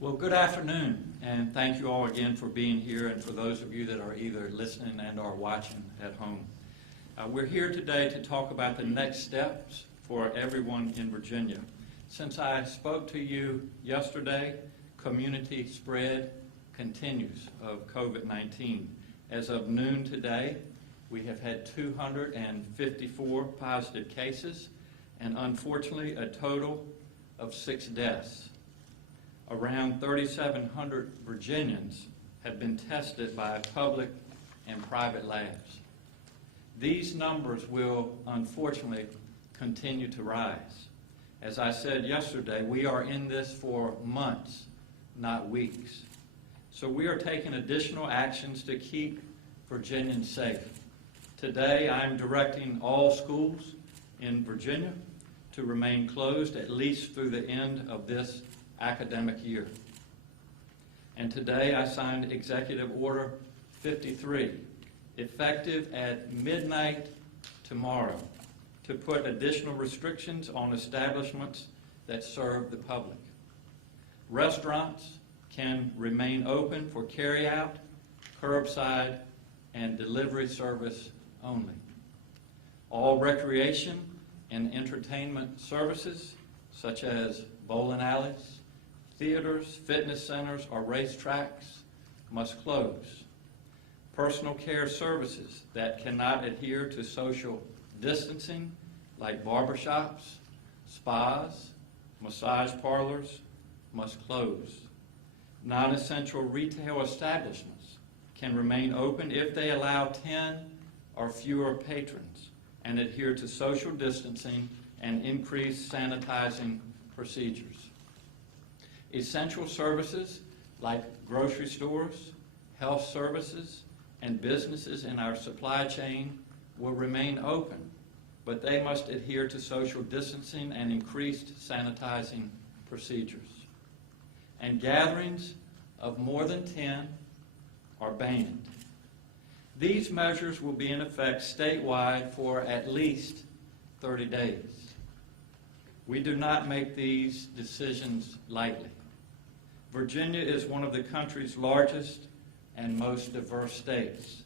Well, good afternoon, and thank you all again for being here, and for those of you that are either listening and or watching at home. We're here today to talk about the next steps for everyone in Virginia. Since I spoke to you yesterday, community spread continues of COVID-19. As of noon today, we have had 254 positive cases, and unfortunately a total of 6 deaths. Around 3,700 Virginians have been tested by public and private labs. These numbers will unfortunately continue to rise. As I said yesterday, we are in this for months, not weeks. So we are taking additional actions to keep Virginians safe. Today, I'm directing all schools in Virginia to remain closed at least through the end of this academic year. And today I signed Executive Order 53, effective at midnight tomorrow, to put additional restrictions on establishments that serve the public. Restaurants can remain open for carryout, curbside, and delivery service only. All recreation and entertainment services, such as bowling alleys, theaters, fitness centers, or racetracks, must close. Personal care services that cannot adhere to social distancing, like barbershops, spas, massage parlors, must close. Non-essential retail establishments can remain open if they allow 10 or fewer patrons and adhere to social distancing and increased sanitizing procedures. Essential services like grocery stores, health services, and businesses in our supply chain will remain open, but they must adhere to social distancing and increased sanitizing procedures. And gatherings of more than 10 are banned. These measures will be in effect statewide for at least 30 days. We do not make these decisions lightly. Virginia is one of the country's largest and most diverse states,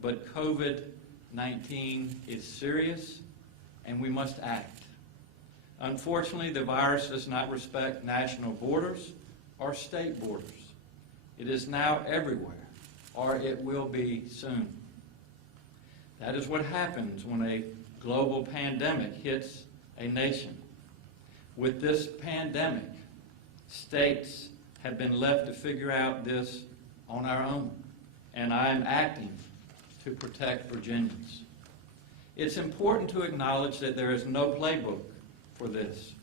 but COVID-19 is serious and we must act. Unfortunately, the virus does not respect national borders or state borders. It is now everywhere, or it will be soon. That is what happens when a global pandemic hits a nation. With this pandemic, states have been left to figure out this on our own, and I am acting to protect Virginians. It's important to acknowledge that there is no playbook for this.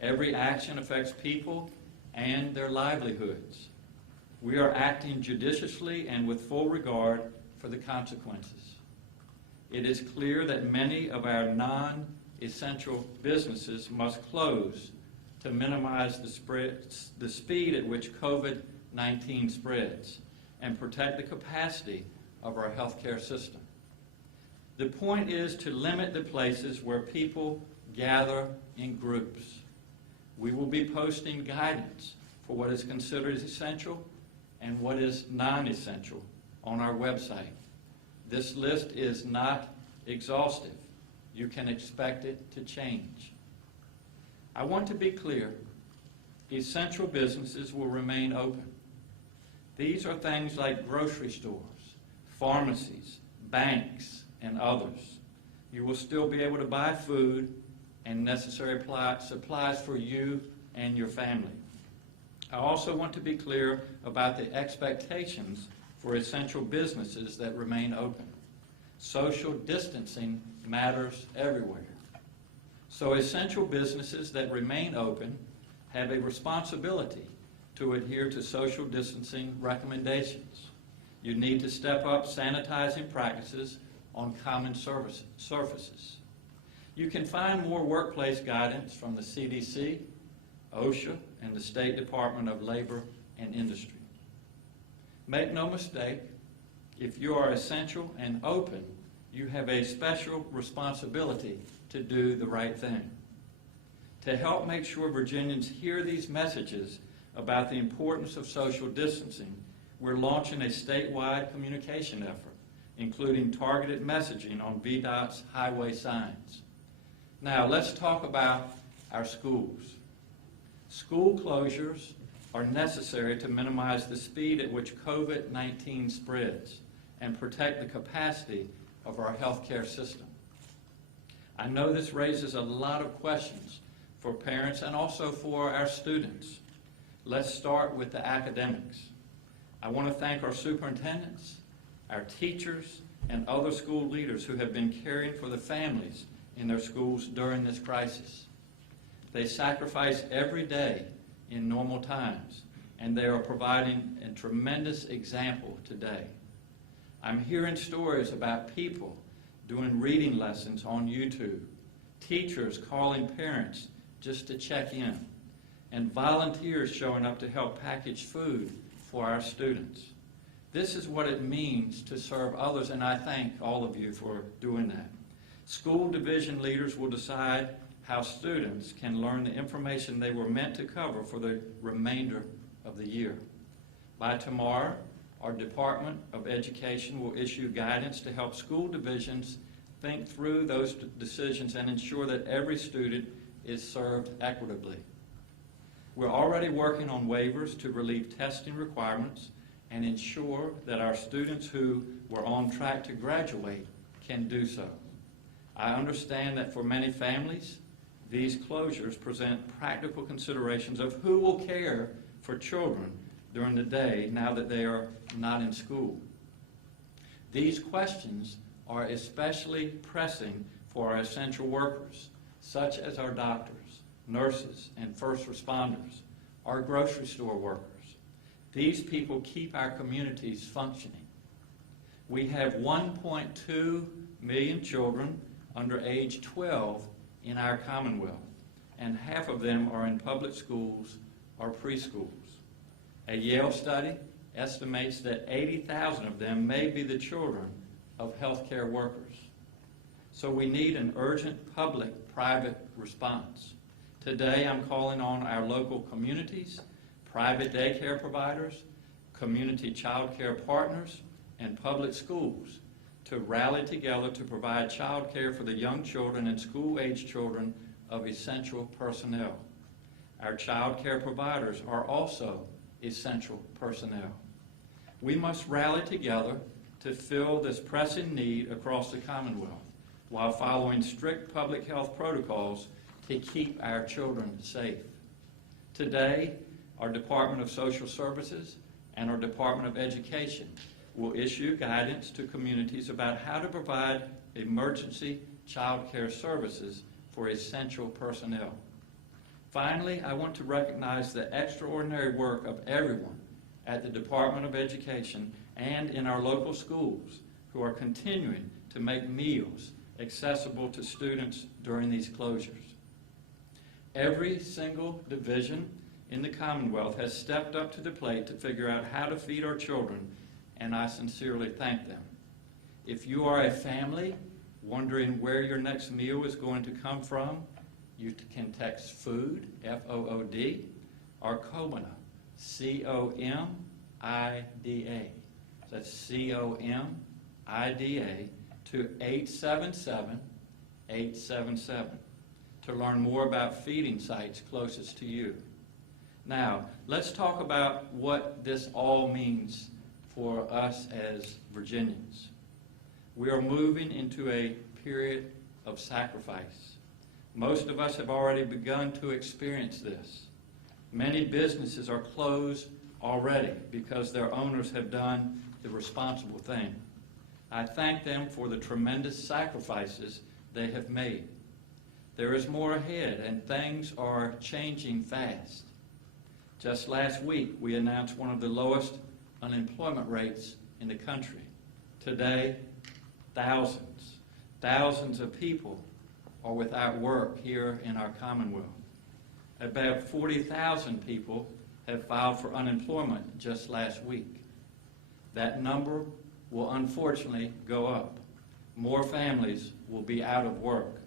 Every action affects people and their livelihoods. We are acting judiciously and with full regard for the consequences. It is clear that many of our non-essential businesses must close to minimize the speed at which COVID-19 spreads and protect the capacity of our healthcare system. The point is to limit the places where people gather in groups. We will be posting guidance for what is considered essential and what is non-essential on our website. This list is not exhaustive. You can expect it to change. I want to be clear, essential businesses will remain open. These are things like grocery stores, pharmacies, banks, and others. You will still be able to buy food and necessary supplies for you and your family. I also want to be clear about the expectations for essential businesses that remain open. Social distancing matters everywhere. So essential businesses that remain open have a responsibility to adhere to social distancing recommendations. You need to step up sanitizing practices on common surfaces. You can find more workplace guidance from the CDC, OSHA, and the State Department of Labor and Industry. Make no mistake, if you are essential and open, you have a special responsibility to do the right thing. To help make sure Virginians hear these messages, about the importance of social distancing, we're launching a statewide communication effort, including targeted messaging on VDOT's highway signs. Now, let's talk about our schools. School closures are necessary to minimize the speed at which COVID-19 spreads and protect the capacity of our healthcare system. I know this raises a lot of questions for parents and also for our students. Let's start with the academics. I want to thank our superintendents, our teachers, and other school leaders who have been caring for the families in their schools during this crisis. They sacrifice every day in normal times, and they are providing a tremendous example today. I'm hearing stories about people doing reading lessons on YouTube, teachers calling parents just to check in, and volunteers showing up to help package food for our students. This is what it means to serve others, and I thank all of you for doing that. School division leaders will decide how students can learn the information they were meant to cover for the remainder of the year. By tomorrow, our Department of Education will issue guidance to help school divisions think through those decisions and ensure that every student is served equitably. We're already working on waivers to relieve testing requirements and ensure that our students who were on track to graduate can do so. I understand that for many families, these closures present practical considerations of who will care for children during the day now that they are not in school. These questions are especially pressing for our essential workers, such as our doctors, nurses, and first responders, our grocery store workers. These people keep our communities functioning. We have 1.2 million children under age 12 in our Commonwealth, and half of them are in public schools or preschools. A Yale study estimates that 80,000 of them may be the children of healthcare workers. So we need an urgent public-private response. Today I'm calling on our local communities, private daycare providers, community child care partners, and public schools to rally together to provide child care for the young children and school-age children of essential personnel. Our child care providers are also essential personnel. We must rally together to fill this pressing need across the Commonwealth while following strict public health protocols to keep our children safe. Today, our Department of Social Services and our Department of Education will issue guidance to communities about how to provide emergency child care services for essential personnel. Finally, I want to recognize the extraordinary work of everyone at the Department of Education and in our local schools who are continuing to make meals accessible to students during these closures. Every single division in the Commonwealth has stepped up to the plate to figure out how to feed our children, and I sincerely thank them. If you are a family wondering where your next meal is going to come from, you can text FOOD, F-O-O-D, or COMIDA, C-O-M-I-D-A. That's C-O-M-I-D-A to 877-877 to learn more about feeding sites closest to you. Now, let's talk about what this all means for us as Virginians. We are moving into a period of sacrifice. Most of us have already begun to experience this. Many businesses are closed already because their owners have done the responsible thing. I thank them for the tremendous sacrifices they have made. There is more ahead, and things are changing fast. Just last week, we announced one of the lowest unemployment rates in the country. Today, thousands of people are without work here in our Commonwealth. About 40,000 people have filed for unemployment just last week. That number will unfortunately go up. More families will be out of work.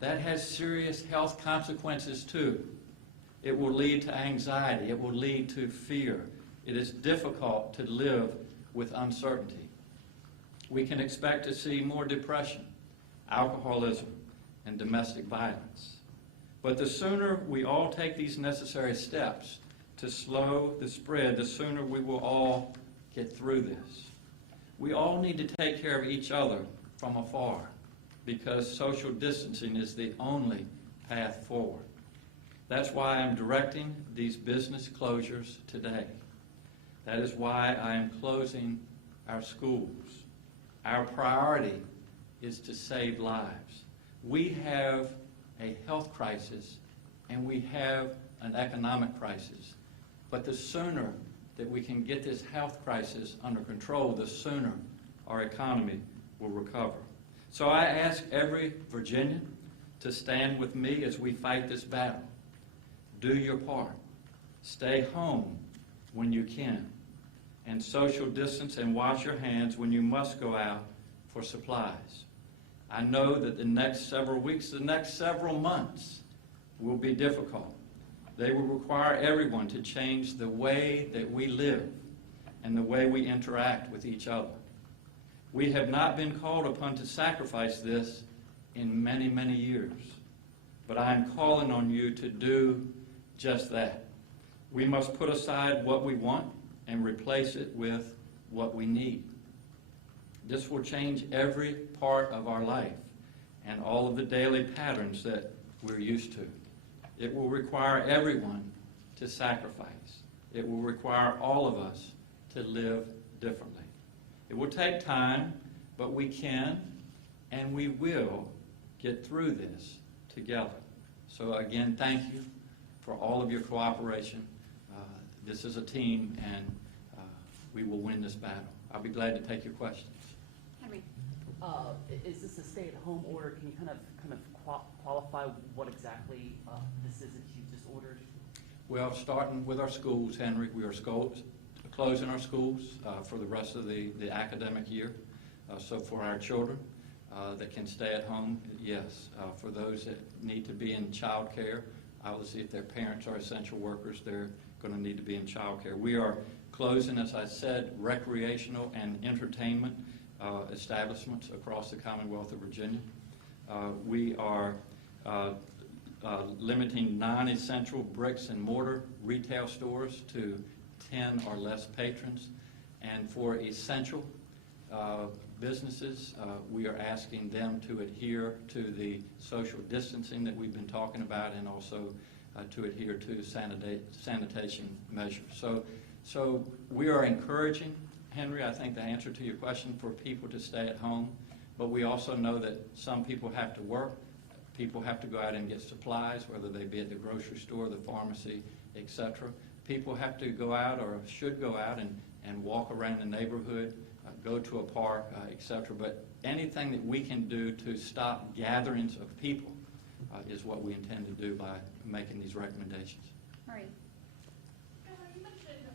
That has serious health consequences too. It will lead to anxiety. It will lead to fear. It is difficult to live with uncertainty. We can expect to see more depression, alcoholism, and domestic violence. But the sooner we all take these necessary steps to slow the spread, the sooner we will all get through this. We all need to take care of each other from afar, because social distancing is the only path forward. That's why I'm directing these business closures today. That is why I am closing our schools. Our priority is to save lives. We have a health crisis and we have an economic crisis. But the sooner that we can get this health crisis under control, the sooner our economy will recover. So I ask every Virginian to stand with me as we fight this battle. Do your part. Stay home when you can. And social distance and wash your hands when you must go out for supplies. I know that the next several weeks, the next several months will be difficult. They will require everyone to change the way that we live and the way we interact with each other. We have not been called upon to sacrifice this in many, many years. But I am calling on you to do just that. We must put aside what we want and replace it with what we need. This will change every part of our life and all of the daily patterns that we're used to. It will require everyone to sacrifice. It will require all of us to live differently. It will take time, but we can and we will get through this together. So again, thank you for all of your cooperation. This is a team, and we will win this battle. I'll be glad to take your questions. Henry. Is this a stay-at-home order? Can you kind of qualify what exactly this is that you just ordered? Well, starting with our schools, Henry, we are closing our schools for the rest of the academic year. So for our children that can stay at home, yes. For those that need to be in child care, obviously if their parents are essential workers, they're going to need to be in child care. We are closing, as I said, recreational and entertainment establishments across the Commonwealth of Virginia. We are limiting non-essential bricks and mortar retail stores to 10 or less patrons. And for essential businesses, we are asking them to adhere to the social distancing that we've been talking about, and also to adhere to sanitation measures. So we are encouraging, Henry, I think the answer to your question, for people to stay at home, but we also know that some people have to work. People have to go out and get supplies, whether they be at the grocery store, the pharmacy, etc. People have to go out, or should go out, and walk around the neighborhood, go to a park, etc. But anything that we can do to stop gatherings of people is what we intend to do by making these recommendations. Marie. You mentioned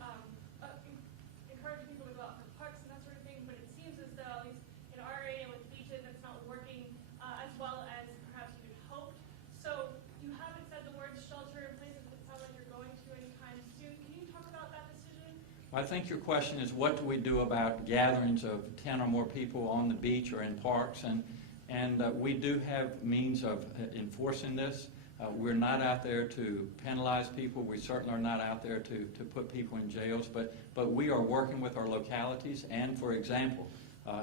encouraging people to go out for parks and that sort of thing, but it seems as though, at least in our area with beaches, it's not working as well as perhaps you had hoped. So you haven't said the word shelter in place, it sounds like you're going to anytime soon. Can you talk about that decision? I think your question is, what do we do about gatherings of 10 or more people on the beach or in parks? And we do have means of enforcing this. We're not out there to penalize people. We certainly are not out there to put people in jails. But we are working with our localities. And, for example,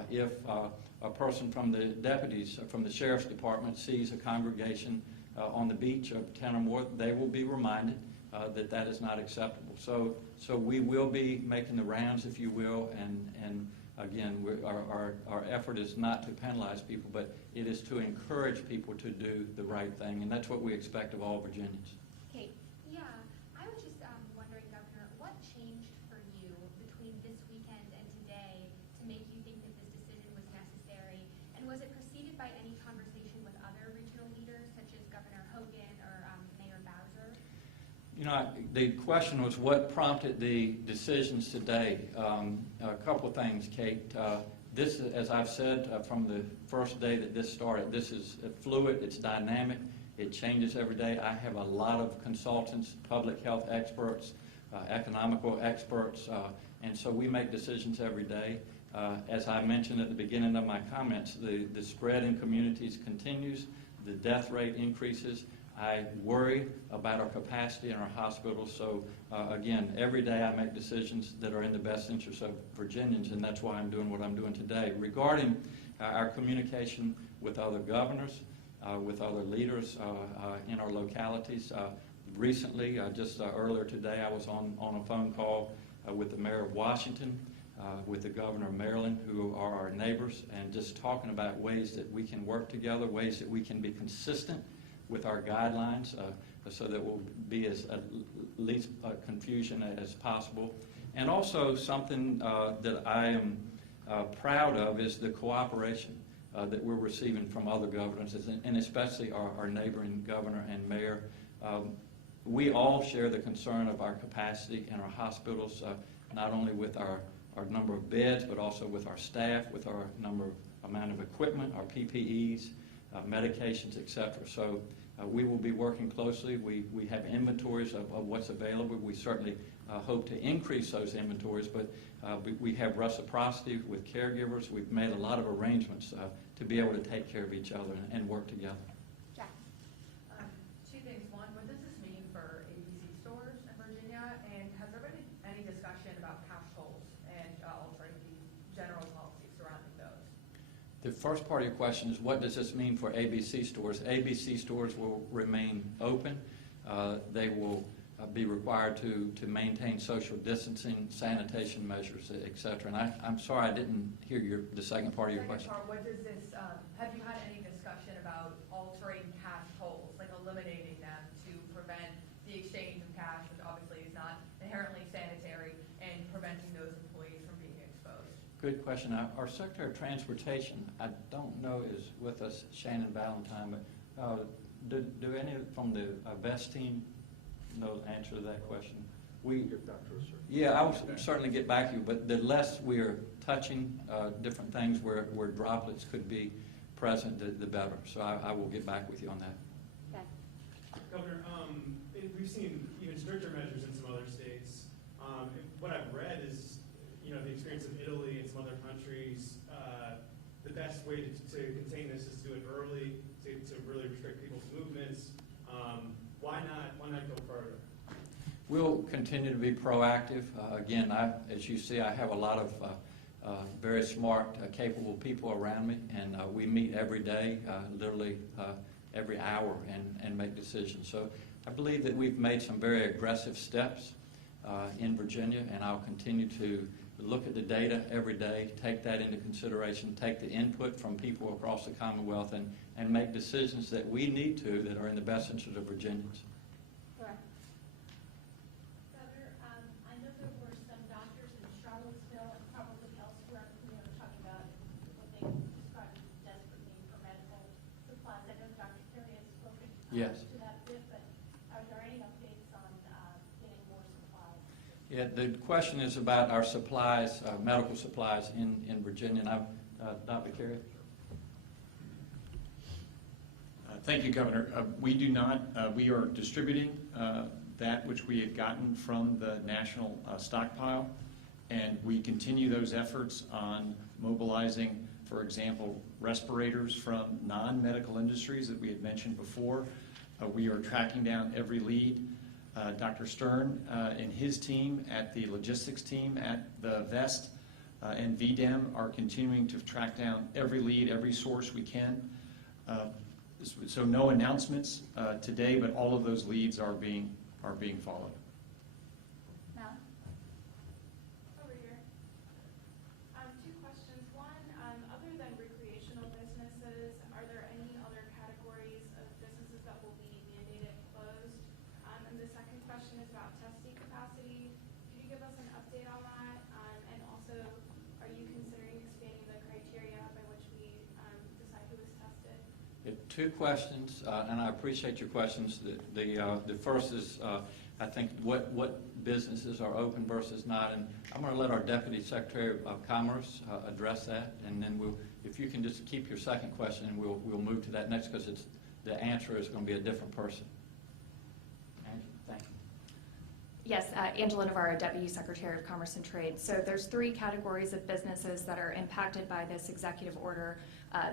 if a person from the deputies, from the sheriff's department, sees a congregation on the beach of 10 or more, they will be reminded that that is not acceptable. So we will be making the rounds, if you will, and again, our effort is not to penalize people, but it is to encourage people to do the right thing, and that's what we expect of all Virginians. Kate. Yeah, I was just wondering, Governor, what changed for you between this weekend and today to make you think that this decision was necessary? And was it preceded by any conversation with other regional leaders, such as Governor Hogan or Mayor Bowser? You know, the question was what prompted the decisions today. A couple of things, Kate. This, as I've said from the first day that this started, this is fluid, it's dynamic, It changes every day. I have a lot of consultants, public health experts, economical experts, and so we make decisions every day. As I mentioned at the beginning of my comments, the spread in communities continues, the death rate increases. I worry about our capacity in our hospitals, so again, every day I make decisions that are in the best interest of Virginians, and that's why I'm doing what I'm doing today. Regarding our communication with other governors, with other leaders in our localities, recently, just earlier today, I was on a phone call with the mayor of Washington, with the governor of Maryland, who are our neighbors, and just talking about ways that we can work together, ways that we can be consistent with our guidelines so that we'll be as least confusion as possible. And also something that I am proud of is the cooperation that we're receiving from other governors, and especially our neighboring governor and mayor. We all share the concern of our capacity in our hospitals, not only with our number of beds, but also with our staff, with our amount of equipment, our PPEs, medications, etc. So we will be working closely. We have inventories of what's available. We certainly hope to increase those inventories, but we have reciprocity with caregivers. We've made a lot of arrangements to be able to take care of each other and work together. Jack? Two things. One, what does this mean for ABC stores in Virginia? And has there been any discussion about cash tolls and altering the general policy surrounding those? The first part of your question is, what does this mean for ABC stores? ABC stores will remain open. They will be required to maintain social distancing, sanitation measures, et cetera. And I'm sorry I didn't hear the second part of your question. Second part, what does this, have you had any discussion about altering cash tolls, like eliminating them to prevent the exchange of cash, which obviously is not inherently sanitary, and preventing those employees from being exposed? Good question. Our Secretary of Transportation, I don't know, is with us, Shannon Valentine, but do any from the VEST team know the answer to that question? Yeah, I will certainly get back to you, but the less we are touching different things where droplets could be present, the better. So I will get back with you on that. Okay. Governor, we've seen even stricter measures in some other states. What I've read is, the experience of Italy and some other countries, the best way to contain this is to do it early, to really restrict people's movements. Why not go further? We'll continue to be proactive. Again, as you see, I have a lot of very smart, capable people around me, and we meet every day, literally every hour, and make decisions. So I believe that we've made some very aggressive steps in Virginia, and I'll continue to look at the data every day, take that into consideration, take the input from people across the Commonwealth, and make decisions that we need to that are in the best interest of Virginians. Correct. Governor, I know there were some doctors in Charlottesville and probably elsewhere who are talking about what they described as desperate need for medical supplies. I know Dr. Carey has spoken Yes. to that bit, but are there any updates on getting more supplies? Yeah, the question is about our supplies, medical supplies in Virginia. And Dr. Carey? Thank you, Governor. We do not, we are distributing that which we had gotten from the national stockpile, and we continue those efforts on mobilizing, for example, respirators from non-medical industries that we had mentioned before. We are tracking down every lead. Dr. Stern and his team at the logistics team at the VEST and VDEM are continuing to track down every lead, every source we can. So no announcements today, but all of those leads are being followed. Mel? Over here. Two questions. One, other than recreational businesses, are there any other categories of businesses that will be mandated closed? And the second question is about testing capacity. Could you give us an update on that? And also, are you considering expanding the criteria by which we decide who is tested? Two questions, and I appreciate your questions. The first is, I think, what businesses are open versus not, and I'm going to let our Deputy Secretary of Commerce address that, and then if you can just keep your second question, and we'll move to that next, because the answer is going to be a different person. Angela, thank you. Yes, Angela Navarro, Deputy Secretary of Commerce and Trade. So there's 3 categories of businesses that are impacted by this executive order.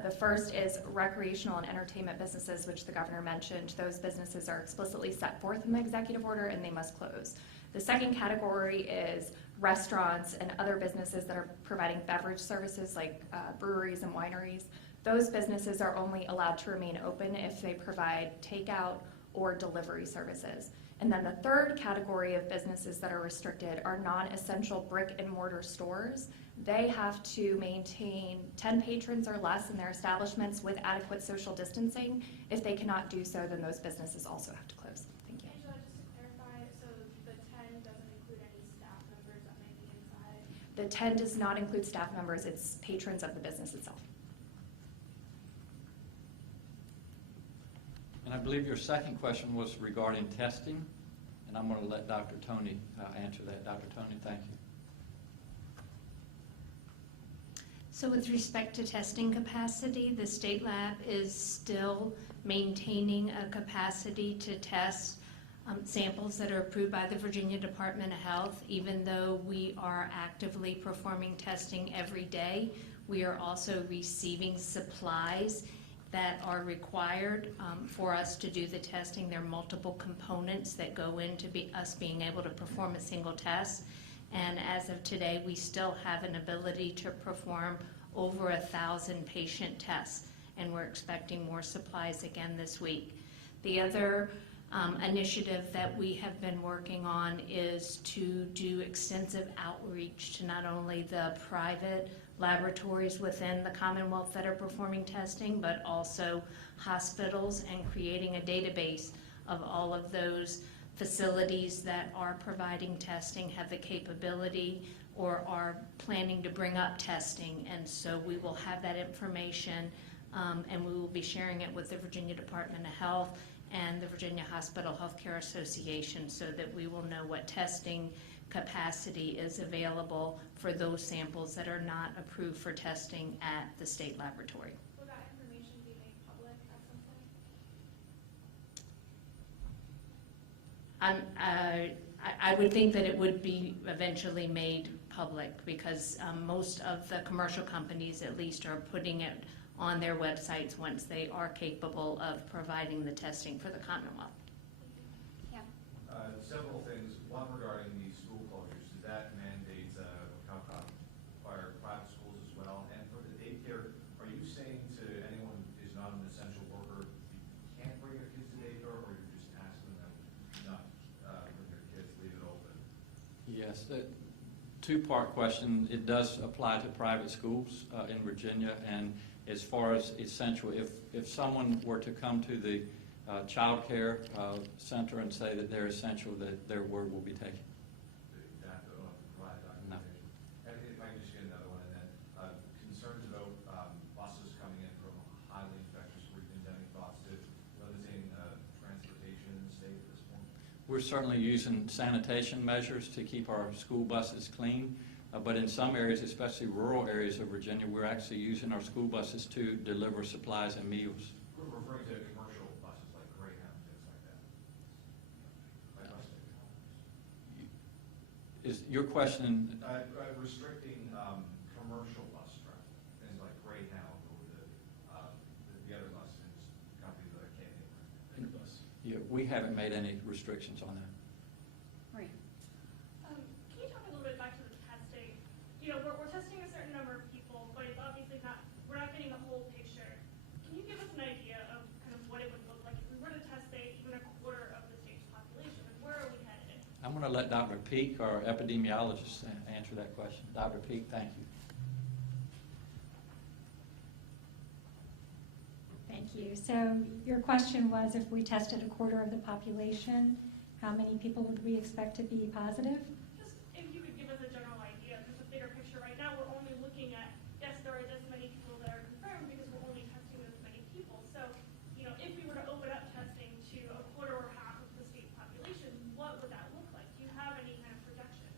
The first is recreational and entertainment businesses, which the governor mentioned. Those businesses are explicitly set forth in the executive order and they must close. The second category is restaurants and other businesses that are providing beverage services like breweries and wineries. Those businesses are only allowed to remain open if they provide takeout or delivery services. And then the third category of businesses that are restricted are non-essential brick and mortar stores. They have to maintain 10 patrons or less in their establishments with adequate social distancing. If they cannot do so, then those businesses also have to close. Thank you. Angela, just to clarify, so the 10 doesn't include any staff members that may be inside? The 10 does not include staff members, it's patrons of the business itself. And I believe your second question was regarding testing, and I'm going to let Dr. Tony answer that. Dr. Tony, thank you. So with respect to testing capacity, the state lab is still maintaining a capacity to test samples that are approved by the Virginia Department of Health. Even though we are actively performing testing every day, we are also receiving supplies that are required for us to do the testing. There are multiple components that go into us being able to perform a single test. And as of today, we still have an ability to perform over 1,000 patient tests, and we're expecting more supplies again this week. The other initiative that we have been working on is to do extensive outreach to not only the private laboratories within the Commonwealth that are performing testing, but also hospitals, and creating a database of all of those facilities that are providing testing, have the capability, or are planning to bring up testing. And so we will have that information, and we will be sharing it with the Virginia Department of Health and the Virginia Hospital Healthcare Association, so that we will know what testing capacity is available for those samples that are not approved for testing at the state laboratory. Will that information be made public at some point? I would think that it would be eventually made public, because most of the commercial companies at least are putting it on their websites once they are capable of providing the testing for the Commonwealth. Yeah. Several things. One regarding the school closures. Does that mandate require private schools as well? And for the daycare, are you saying to anyone who is not an essential worker, you can't bring your kids to daycare, or you're just asking them not bring their kids, leave it open? Yes, two-part question. It does apply to private schools in Virginia, and as far as essential, if someone were to come to the child care center and say that they're essential, that their word will be taken. You have to provide No. documentation. And if I can just get another one, and then concerns about buses coming in from highly infectious regions. Any thoughts to limiting transportation in the state at this point? We're certainly using sanitation measures to keep our school buses clean, but in some areas, especially rural areas of Virginia, we're actually using our school buses to deliver supplies and meals. We're referring to commercial buses like Greyhound, things like that. Like bus tickets. Is your question? Restricting commercial bus traffic, things like Greyhound or the other bus companies that can't get bus. Yeah, we haven't made any restrictions on that. Right. Can you talk a little bit back to the testing? You know, we're testing a certain number of people, but it's obviously we're not getting the whole picture. Can you give us an idea of kind of what it would look like if we were to test, say, even a quarter of the state's population? And where are we headed? I'm going to let Dr. Peak, our epidemiologist, answer that question. Dr. Peak, thank you. Thank you. So your question was, if we tested a quarter of the population, how many people would we expect to be positive? Just if you could give us a general idea, just a bigger picture. Right now, we're only looking at, yes, there are this many people that are confirmed because we're only testing this many people. So, you know, if we were to open up testing to a quarter or half of the state's population, what would that look like? Do you have any kind of projections?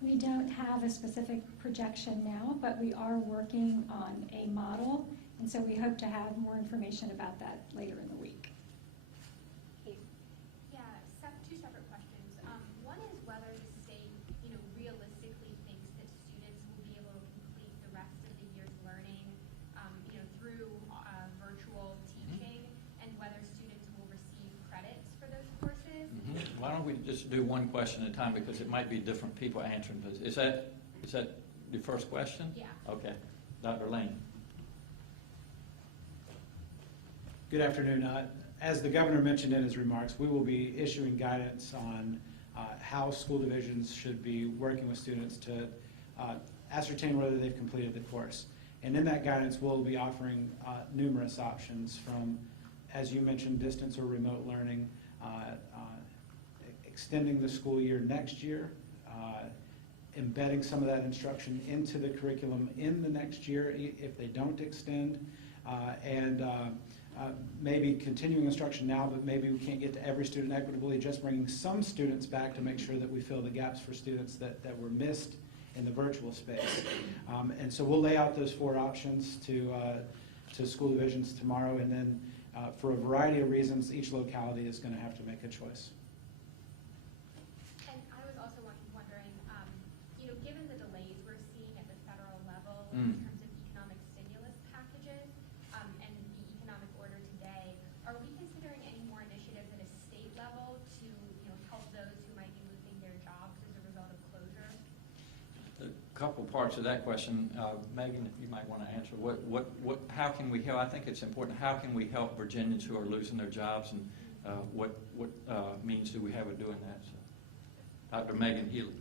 We don't have a specific projection now, but we are working on a model And so we hope to have more information about that later in the week. Yeah, two separate questions. One is whether the state, realistically thinks that students will be able to complete the rest of the year's learning, through virtual teaching, and whether students will receive credits for those courses. Why don't we just do one question at a time, because it might be different people answering this. Is that the first question? Yeah. Okay. Dr. Lane. Good afternoon. As the governor mentioned in his remarks, we will be issuing guidance on how school divisions should be working with students to ascertain whether they've completed the course. And in that guidance, we'll be offering numerous options from, as you mentioned, distance or remote learning, extending the school year next year, embedding some of that instruction into the curriculum in the next year if they don't extend, and maybe continuing instruction now, but maybe we can't get to every student equitably, just bringing some students back to make sure that we fill the gaps for students that were missed in the virtual space. And so we'll lay out those 4 options to school divisions tomorrow, and then for a variety of reasons, each locality is going to have to make a choice. And I was also wondering, given the delays we're seeing at the federal level Mm. in terms of economic stimulus packages and the economic order today, are we considering any more initiatives at a state level to help those who might be losing their jobs as a result of closure? A couple parts of that question. Megan, if you might want to answer. How can we help? I think it's important. How can we help Virginians who are losing their jobs, and what means do we have of doing that? So, Dr. Megan Healy.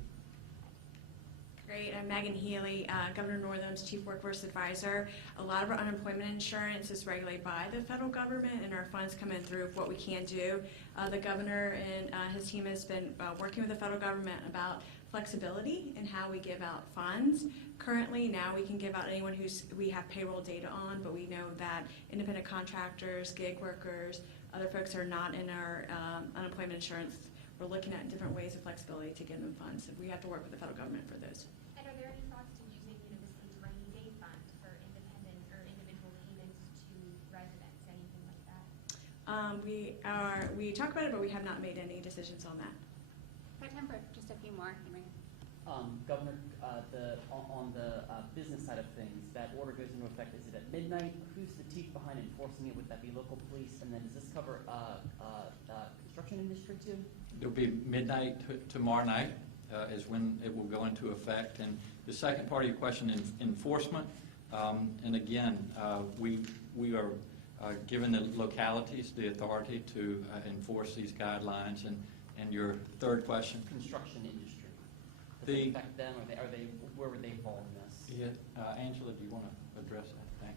Great. I'm Megan Healy, Governor Northam's Chief Workforce Advisor. A lot of our unemployment insurance is regulated by the federal government, and our funds come in through what we can do. The governor and his team has been working with the federal government about flexibility in how we give out funds. Currently, now we can give out anyone we have payroll data on, but we know that independent contractors, gig workers, other folks are not in our unemployment insurance. We're looking at different ways of flexibility to give them funds. We have to work with the federal government for those. And are there any thoughts to using the state's rainy day fund for independent or individual payments to residents, anything like that? We talk about it, but we have not made any decisions on that. Got time for just a few more. Governor, on the business side of things, that order goes into effect, is it at midnight? Who's the teeth behind enforcing it? Would that be local police? And then does this cover construction industry too? It'll be midnight tomorrow night is when it will go into effect. And the second part of your question, enforcement. And again, we are giving the localities the authority to enforce these guidelines. And your third question? Construction industry. Does it affect them? Where would they fall in this? Yeah, Angela, do you want to address that? Thank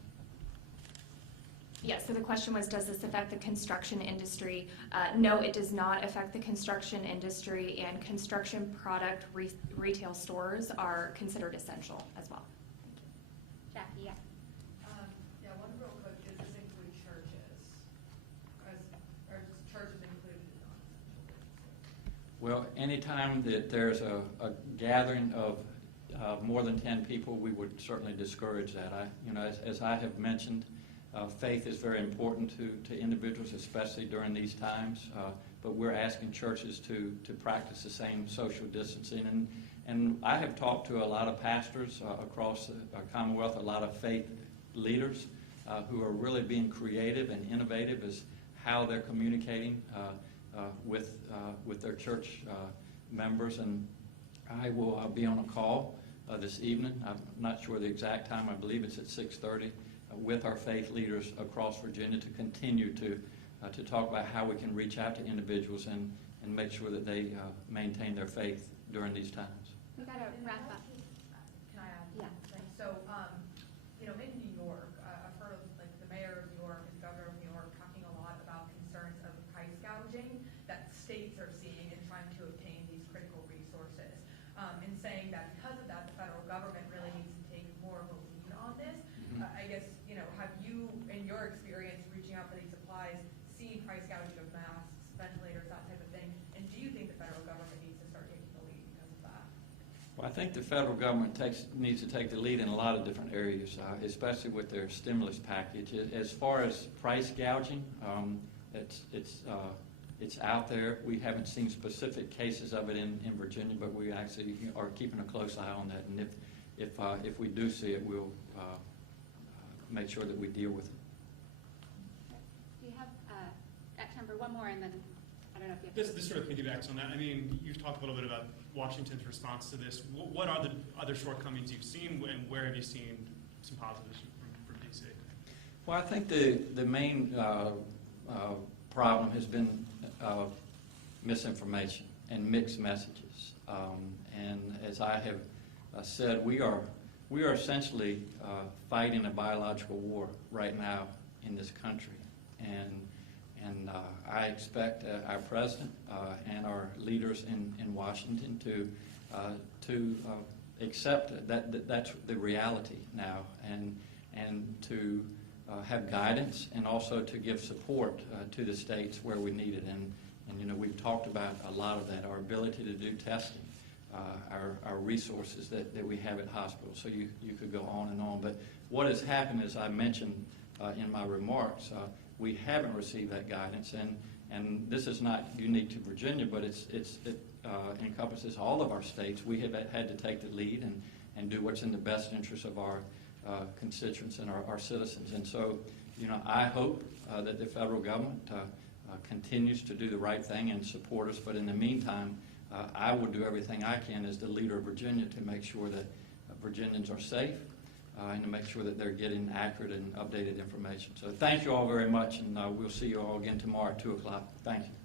you. Yes, so the question was, does this affect the construction industry? No, it does not affect the construction industry, and construction product retail stores are considered essential as well. Jackie, yeah. Yeah, one real quick, does this include churches? Are churches included in non-essential? Well, anytime that there's a gathering of more than 10 people, we would certainly discourage that. As I have mentioned, faith is very important to individuals, especially during these times. But we're asking churches to practice the same social distancing. And I have talked to a lot of pastors across the Commonwealth, a lot of faith leaders who are really being creative and innovative as how they're communicating with their church members. And I will be on a call this evening. I'm not sure the exact time. I believe it's at 6:30 with our faith leaders across Virginia to continue to talk about how we can reach out to individuals and make sure that they maintain their faith during these times. We got to wrap up. Can I add Yeah. something? So, in New York, I've heard of the mayor of New York and the governor of New York talking a lot about concerns of price gouging that states are seeing in trying to obtain these critical resources, and saying that because of that, the federal government really needs to take more of a lead on this. I guess, have you, in your experience reaching out for these supplies, seen price gouging of masks, ventilators, that type of thing? And do you think the federal government needs to start taking the lead because of that? Well, I think the federal government needs to take the lead in a lot of different areas, especially with their stimulus package. As far as price gouging, it's out there. We haven't seen specific cases of it in Virginia, but we actually are keeping a close eye on that. And if we do see it, we'll make sure that we deal with it. Do you have, September, one more, and then I don't know if you have. This sort of piggybacks on that. I mean, you've talked a little bit about Washington's response to this. What are the other shortcomings you've seen, and where have you seen some positives from DC? Well, I think the main problem has been misinformation and mixed messages. And as I have said, we are essentially fighting a biological war right now in this country. And I expect our president and our leaders in Washington to accept that that's the reality now, and to have guidance, and also to give support to the states where we need it. And you know, we've talked about a lot of that, our ability to do testing, our resources that we have at hospitals. So you could go on and on. But what has happened, as I mentioned in my remarks, we haven't received that guidance, and this is not unique to Virginia, but it encompasses all of our states. We have had to take the lead and do what's in the best interest of our constituents and our citizens. And so, you know, I hope that the federal government continues to do the right thing and support us, but in the meantime, I will do everything I can as the leader of Virginia to make sure that Virginians are safe, and to make sure that they're getting accurate and updated information. So thank you all very much, and we'll see you all again tomorrow at 2 o'clock. Thank you.